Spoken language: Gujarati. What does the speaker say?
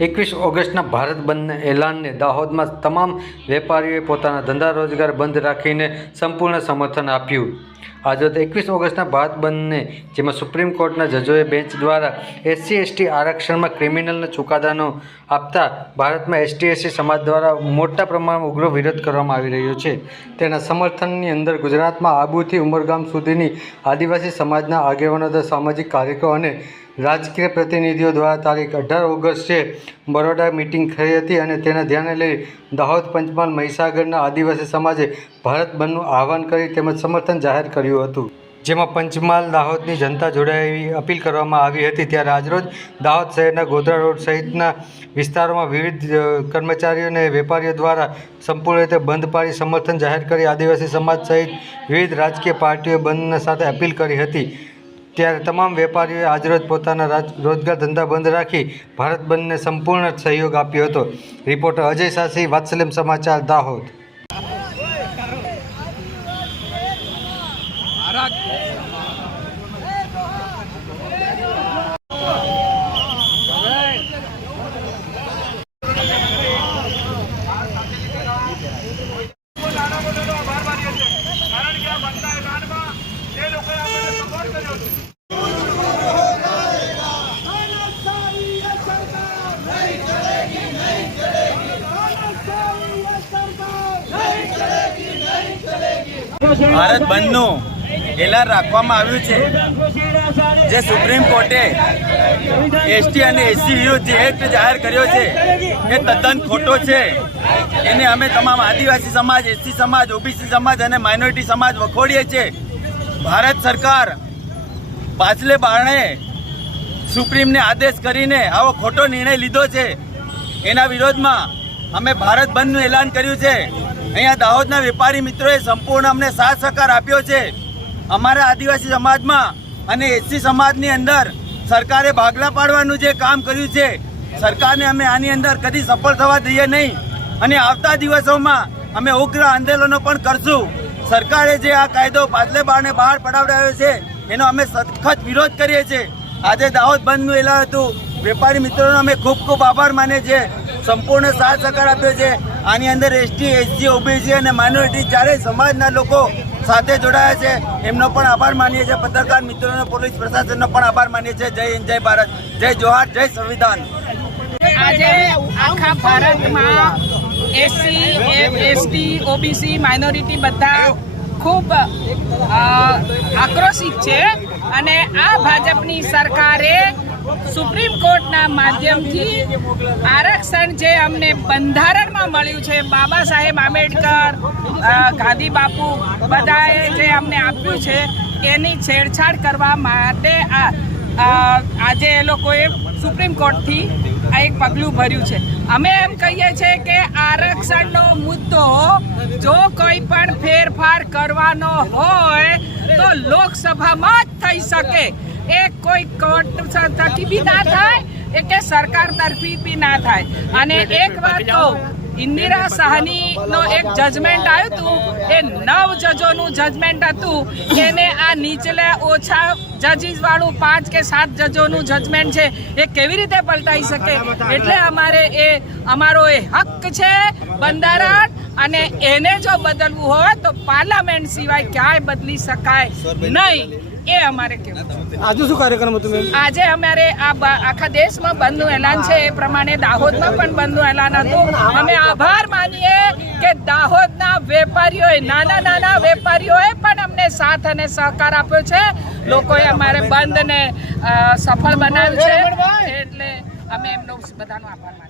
એકવીસ ઓગસ્ટના ભારત બંધના એલાનને દાહોદમાં તમામ વેપારીઓએ પોતાના ધંધા રોજગાર બંધ રાખીને સંપૂર્ણ સમર્થન આપ્યું. આજે એકવીસ ઓગસ્ટના ભારત બંધને, જેમાં સુપ્રીમ કોર્ટના જજોએ બેન્ચ દ્વારા એસસી, એસટી આરક્ષણમાં ક્રિમિનલના ચુકાદાનો આપતા ભારતમાં એસટી, એસસી સમાજ દ્વારા મોટા પ્રમાણમાં ઉગ્ર વિરોધ કરવામાં આવી રહ્યો છે. તેના સમર્થનની અંદર ગુજરાતમાં આબુથી ઉમરગામ સુધીની આદિવાસી સમાજના આગેવાનો તથા સામાજિક કાર્યકરો અને રાજકીય પ્રતિનિધિઓ દ્વારા તારીખ અઢાર ઓગસ્ટે બરોડા મિટિંગ થઈ હતી અને તેના ધ્યાને લઈ દાહોદ પંચમહાલ મહીસાગરના આદિવાસી સમાજે ભારત બંધનું આહવાન કરી તેમજ સમર્થન જાહેર કર્યું હતું. જેમાં પંચમહાલ દાહોદની જનતા જોડાયેલી અપીલ કરવામાં આવી હતી ત્યારે આજરોજ દાહોદ શહેરના ગોધરા રોડ સહિતના વિસ્તારોમાં વિવિધ કર્મચારીઓ અને વેપારીઓ દ્વારા સંપૂર્ણ રીતે બંધ પાડી સમર્થન જાહેર કરી આદિવાસી સમાજ સહિત વિવિધ રાજકીય પાર્ટીઓ બંધના સાથે અપીલ કરી હતી. ત્યારે તમામ વેપારીઓએ આજરોજ પોતાના રાજ, રોજગાર ધંધા બંધ રાખી ભારત બંધને સંપૂર્ણ સહયોગ આપ્યો હતો. રિપોર્ટર અજય સાસી, વાત્સલ્યમ સમાચાર, દાહોદ. કારણ કે ભારત બંધનું એલાન રાખવામાં આવ્યું છે. જે સુપ્રીમ કોર્ટે એસટી અને એસસી વિરુદ્ધ જે એક્ટ જાહેર કર્યો છે, એ તદ્દન ખોટો છે. એને અમે તમામ આદિવાસી સમાજ એસસી સમાજ ઓબીસી સમાજ અને માઇનોરિટી સમાજ વખોડીએ છીએ. ભારત સરકાર પાછલે બારણે સુપ્રીમને આદેશ કરીને આવો ખોટો નિર્ણય લીધો છે. એના વિરોધમાં અમે ભારત બંધનું એલાન કર્યું છે. અહીંયા દાહોદના વેપારી મિત્રોએ સંપૂર્ણ અમને સાથ સહકાર આપ્યો છે. અમારા આદિવાસી સમાજમાં અને એસસી સમાજની અંદર સરકારે ભાગલા પાડવાનું જે કામ કર્યું છે, સરકારને અમે આની અંદર કદી સફળ થવા દઈએ નહીં. અને આવતા દિવસોમાં અમે ઉગ્ર આંદોલનો પણ કરશું. સરકારે જે આ કાયદો પાછલે બારણે બહાર પડાવડાવ્યો છે, એનો અમે સખત વિરોધ કરીએ છીએ. આજે દાહોદ બંધનું એલાન હતું. વેપારી મિત્રોનો અમે ખૂબ ખૂબ આભાર માનીએ છીએ. સંપૂર્ણ સાથ સહકાર આપ્યો છે. આની અંદર એસટી એસજી ઓબીસી અને માઇનોરિટી ચારેય સમાજના લોકો સાથે જોડાયા છે. એમનો પણ આભાર માનીએ છીએ. પત્રકાર મિત્રોનો, પોલીસ પ્રશાસનનો પણ આભાર માનીએ છીએ. જય હિન્દ, જય ભારત. જય જોહાર, જય સંવિધાન. આજે આખા ભારતમાં એસસી એસટી ઓબીસી માઇનોરિટી બધા ખૂબ આક્રોશિત છે. અને આ ભાજપની સરકારે સુપ્રીમ કોર્ટના માધ્યમથી આરક્ષણ જે અમને બંધારણમાં મળ્યું છે, બાબા સાહેબ આંબેડકર ગાંધી બાપુ બધાએ જે અમને આપ્યું છે એની છેડછાડ કરવા માટે આ આજે એ લોકોએ સુપ્રીમ કોર્ટથી આ એક પગલું ભર્યું છે. અમે એમ કહીએ છીએ કે આરક્ષણનો મુદ્દો જો કોઈ પણ ફેરફાર કરવાનો હોય તો લોકસભામાં જ થઈ શકે. એ કોઈ કોર્ટ થકી બી ના થાય એ કે સરકાર તરફી બી ના થાય. અને એક વાત તો ઇન્દિરા સાહની નો એક જજમેન્ટ આવ્યું હતું એ નવ જજોનું જજમેન્ટ હતું. એને આ નીચલા ઓછા જજીસ વાળું પાંચ કે સાત જજોનું જજમેન્ટ છે એ કેવી રીતે પલટાઈ શકે? એટલે અમારે એ અમારો એ હક છે બંધારણ અને એને જો બદલવું હોય તો પાર્લામેન્ટ સિવાય ક્યાંય બદલી શકાય નહીં. એ અમારે કહેવું આજે શું કાર્યક્રમ હતો મેમ? આજે અમારે આ બ- આખા દેશમાં બંધનું એલાન છે. એ પ્રમાણે દાહોદમાં પણ બંધનું એલાન હતું. અમે આભાર માનીએ કે દાહોદના વેપારીઓએ નાના નાના વેપારીઓએ પણ અમને સાથ અને સહકાર આપ્યો છે. લોકોએ અમારે બંધને સફળ બનાવ્યું છે. એટલે અમે એમનો બધાનો આભાર માનીએ